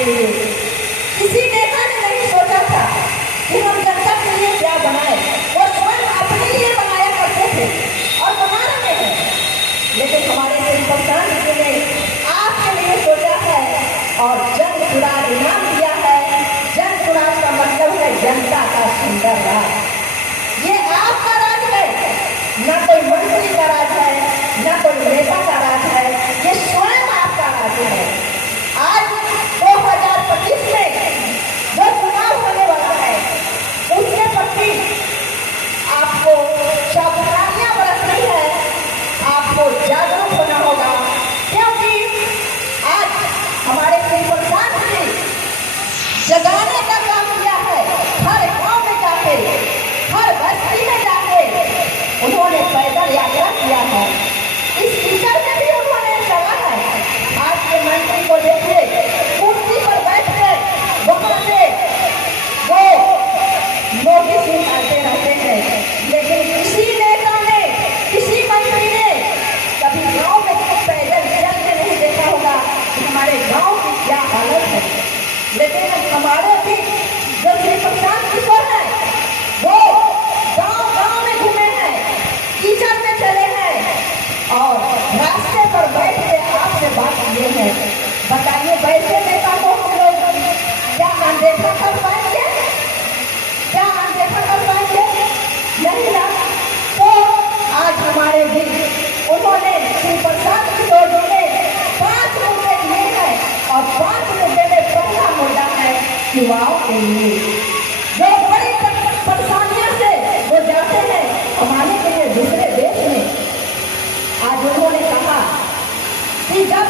के लिए। किसी नेता ने नहीं सोचा था कि हम जनता के लिए क्या बनाए, वो स्वयं अपने लिए बनाया करते थे और बना रहे हैं। लेकिन हमारे श्री प्रशांत जी ने आपके लिए सोचा है और जन सुराज इनाम दिया है। जन सुराज का मतलब है जनता का सुंदर राज। ये आपका राज है, न कोई मंत्री का राज है, न कोई नेता का राज है, ये स्वयं आपका राज है। आज 2025 में जो चुनाव होने वाला है उसके प्रति आपको सावधानियां बरतनी है, आपको जागरूक होना होगा, क्योंकि आज हमारे श्री प्रशांत जी जगाने का काम किया है। हर गांव में जाके, हर बस्ती में जाके उन्होंने पैदल यात्रा किया है। इस कीचड़ में भी उन्होंने चला है। आज के मंत्री को देखिए, कुर्सी पर बैठ के वहां से वो नोटिस निकालते रहते हैं, लेकिन किसी नेता ने, किसी मंत्री ने कभी गांव में पैदल चल के नहीं देखा होगा कि हमारे गांव की क्या हालत है। लेकिन हमारे भी जो श्री प्रशांत किशोर है वो गांव में घूमे हैं, कीचड़ में चले हैं और रास्ते पर बैठ के आपसे बात किए हैं। बताइए, वैसे नेता को हम लोग क्या अनदेखा कर पाएंगे? क्या अनदेखा कर पाएंगे? नहीं ना। तो आज हमारे भी उन्होंने श्री प्रशांत किशोर जी ने 5 मुद्दे लिए हैं और 5 मुद्दे में पहला मुद्दा है युवाओं के लिए, जो बड़ी परेशानियों से वो जाते हैं कमाने के लिए दूसरे देश में। आज उन्होंने कहा कि जब